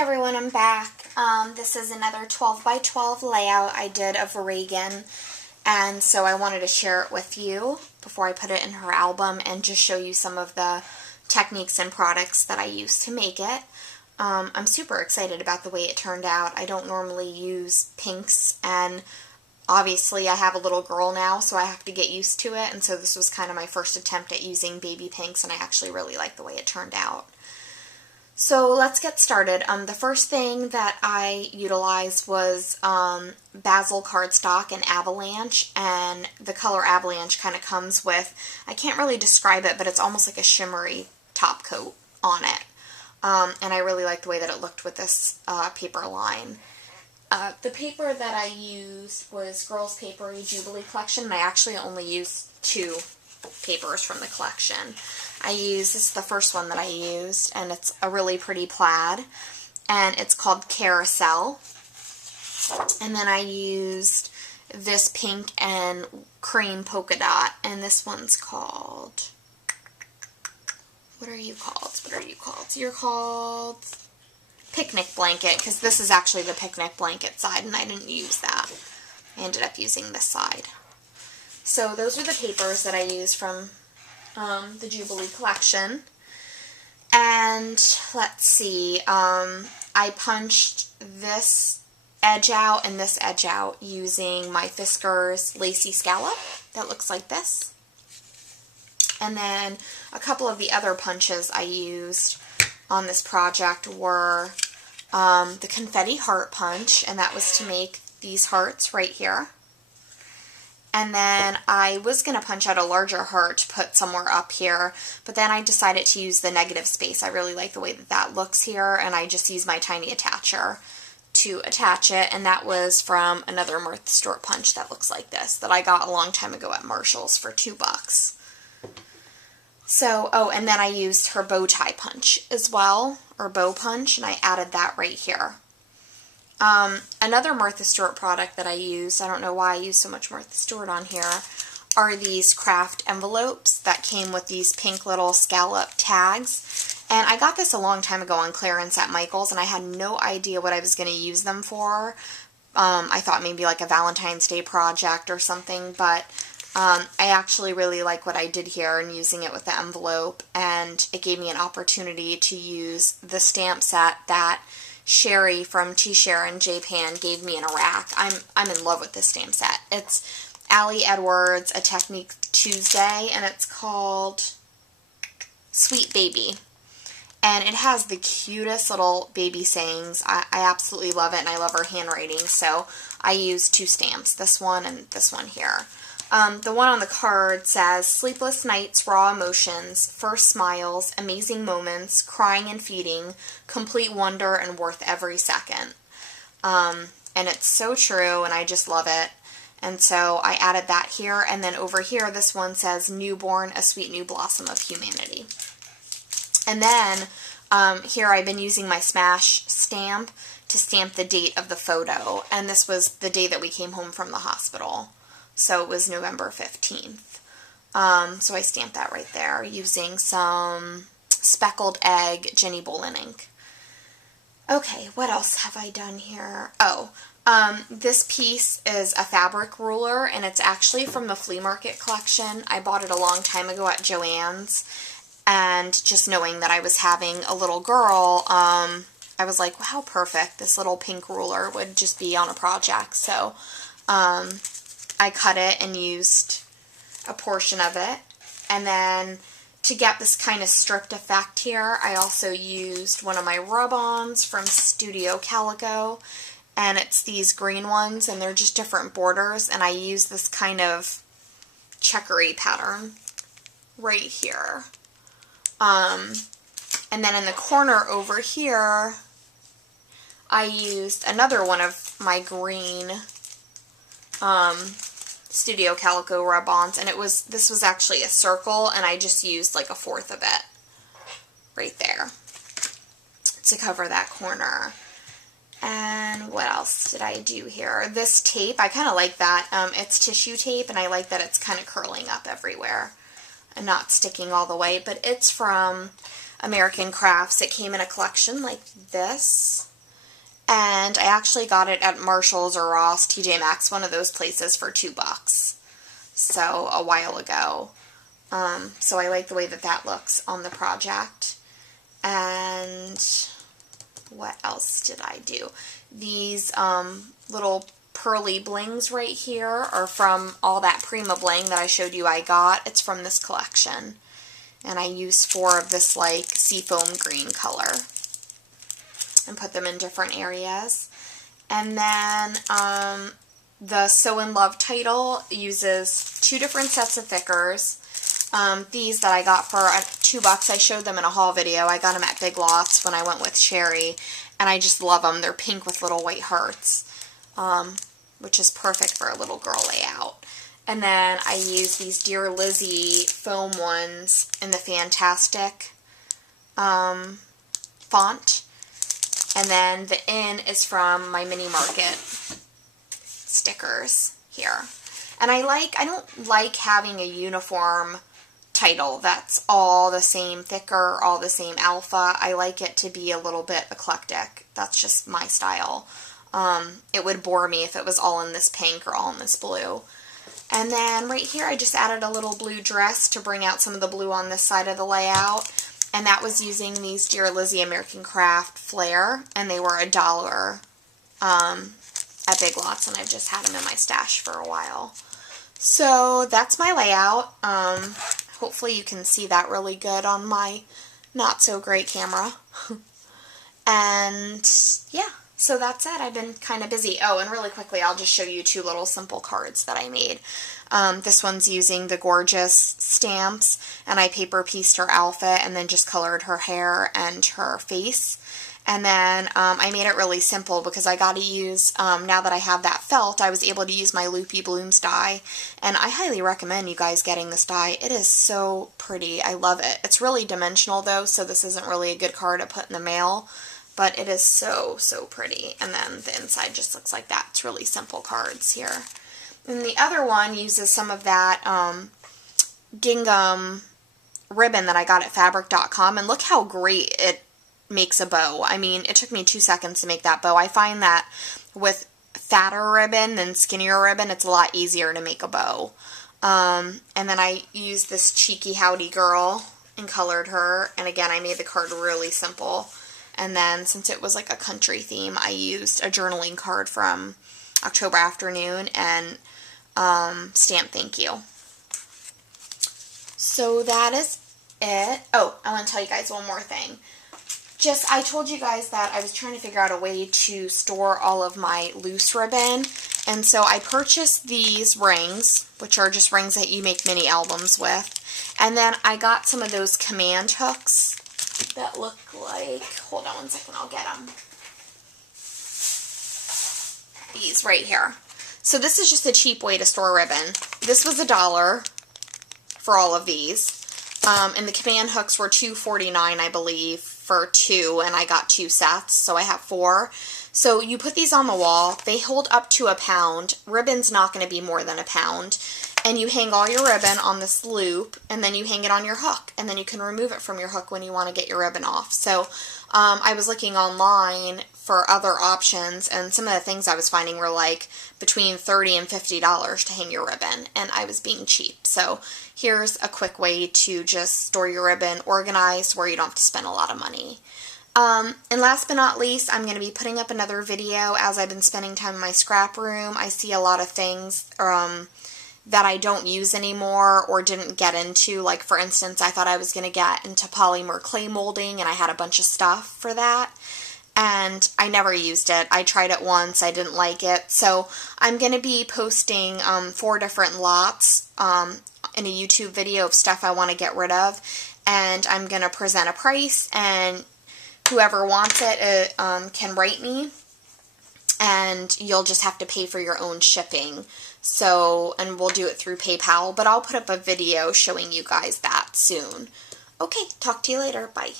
everyone, I'm back. This is another 12 by 12 layout I did of Reagan, and so I wanted to share it with you before I put it in her album and just show you some of the techniques and products that I used to make it. I'm super excited about the way it turned out. I don't normally use pinks, and obviously I have a little girl now, so I have to get used to it, and so this was kind of my first attempt at using baby pinks, and I actually really like the way it turned out. So let's get started. The first thing that I utilized was Basil cardstock and Avalanche, and the color Avalanche kind of comes with, I can't really describe it, but it's almost like a shimmery top coat on it. And I really like the way that it looked with this paper line. The paper that I used was Girls Papery Jubilee Collection, and I actually only used 2 papers from the collection. This is the first one that I used, and it's a really pretty plaid, and it's called Carousel. And then I used this pink and cream polka dot, and this one's called, what are you called? You're called Picnic Blanket, because this is actually the picnic blanket side, and I didn't use that. I ended up using this side. So those are the papers that I used from the Jubilee collection. And let's see, I punched this edge out and this edge out using my Fisker's Lacy Scallop that looks like this. And then a couple of the other punches I used on this project were the confetti heart punch, and that was to make these hearts right here. And then I was going to punch out a larger heart to put somewhere up here, but then I decided to use the negative space. I really like the way that that looks here, and I just used my tiny attacher to attach it, and that was from another Martha Stewart punch that looks like this that I got a long time ago at Marshall's for $2. So, oh, and then I used her bow tie punch as well, or bow punch, and I added that right here. Another Martha Stewart product that I used, I don't know why I use so much Martha Stewart on here, are these craft envelopes that came with these pink little scallop tags. And I got this a long time ago on clearance at Michael's, and I had no idea what I was going to use them for. I thought maybe like a Valentine's Day project or something, but I actually really like what I did here in using it with the envelope, and it gave me an opportunity to use the stamp set that Sherry from T-Share and J-Pan gave me in a rack. I'm in love with this stamp set. It's Allie Edwards, A Technique Tuesday, and it's called Sweet Baby. And it has the cutest little baby sayings. I absolutely love it, and I love her handwriting, so I used 2 stamps, this one and this one here. The one on the card says, sleepless nights, raw emotions, first smiles, amazing moments, crying and feeding, complete wonder, and worth every second. And it's so true, and I just love it. And so I added that here, and then over here, this one says, newborn, a sweet new blossom of humanity. And then here I've been using my Smash stamp to stamp the date of the photo, and this was the day that we came home from the hospital. So it was November 15th. So I stamped that right there using some Speckled Egg Jenny Bolin ink. Okay, what else have I done here? Oh, this piece is a fabric ruler, and it's actually from the flea market collection. I bought it a long time ago at Joann's, and just knowing that I was having a little girl, I was like, wow, how perfect. This little pink ruler would just be on a project. So, I cut it and used a portion of it, and then to get this kind of stripped effect here, I also used one of my rub-ons from Studio Calico, and it's these green ones, and they're just different borders, and I use this kind of checkery pattern right here. And then in the corner over here, I used another one of my green Studio Calico rub-ons, and this was actually a circle, and I just used like 1/4 of it right there to cover that corner. And what else did I do here? This tape, I kind of like that. It's tissue tape, and I like that it's kind of curling up everywhere and not sticking all the way, but it's from American Crafts. It came in a collection like this. and I actually got it at Marshall's or Ross, TJ Maxx, one of those places for $2. So a while ago. So I like the way that that looks on the project. And what else did I do? These little pearly blings right here are from all that Prima bling that I showed you I got. It's from this collection. And I used 4 of this like seafoam green color and put them in different areas. And then the So in Love title uses 2 different sets of thickers. These that I got for $2, I showed them in a haul video. I got them at Big Lots when I went with Sherry, and I just love them. They're pink with little white hearts, which is perfect for a little girl layout. And then I use these Dear Lizzie foam ones in the Fantastic font. And then the In is from my Mini Market stickers here. And I don't like having a uniform title that's all the same thicker, all the same alpha. I like it to be a little bit eclectic. That's just my style. It would bore me if it was all in this pink or all in this blue. And then right here I just added a little blue dress to bring out some of the blue on this side of the layout. And that was using these Dear Lizzie American Craft Flare, and they were $1 at Big Lots, and I've just had them in my stash for a while. So that's my layout. Hopefully you can see that really good on my not so great camera. And yeah, so that's it. I've been kind of busy. Oh, and really quickly, I'll just show you 2 little simple cards that I made. This one's using the Gorgeous stamps, and I paper pieced her outfit and then just colored her hair and her face. And then I made it really simple because I got to use, now that I have that felt, I was able to use my Loopy Blooms die. And I highly recommend you guys getting this die. It is so pretty. I love it. It's really dimensional though, so this isn't really a good card to put in the mail. But it is so, so pretty. And then the inside just looks like that. It's really simple cards here. And the other one uses some of that gingham ribbon that I got at fabric.com. And look how great it makes a bow. I mean, it took me 2 seconds to make that bow. I find that with fatter ribbon than skinnier ribbon, it's a lot easier to make a bow. And then I used this Cheeky Howdy Girl and colored her. And again, I made the card really simple. And then since it was like a country theme, I used a journaling card from October Afternoon and stamp thank you. So that is it. Oh, I want to tell you guys one more thing. I told you guys that I was trying to figure out a way to store all of my loose ribbon. And so I purchased these rings, which are just rings that you make mini albums with. And then I got some of those command hooks that look like, hold on one second, I'll get them. These right here. So this is just a cheap way to store ribbon. This was $1 for all of these. And the command hooks were $2.49, I believe, for 2, and I got 2 sets, so I have 4. So you put these on the wall. They hold up to a pound. Ribbon's not going to be more than a pound. And you hang all your ribbon on this loop, and then you hang it on your hook, and then you can remove it from your hook when you want to get your ribbon off. So I was looking online for other options, and some of the things I was finding were like between $30 and $50 to hang your ribbon, and I was being cheap. So here's a quick way to just store your ribbon organized where you don't have to spend a lot of money. And last but not least, I'm going to be putting up another video as I've been spending time in my scrap room. I see a lot of things that I don't use anymore or didn't get into. Like, for instance, I thought I was going to get into polymer clay molding, and I had a bunch of stuff for that. And I never used it. I tried it once. I didn't like it. So I'm going to be posting 4 different lots in a YouTube video of stuff I want to get rid of. And I'm going to present a price, and whoever wants it can write me. And you'll just have to pay for your own shipping. So, and we'll do it through PayPal. But I'll put up a video showing you guys that soon. Okay, talk to you later. Bye.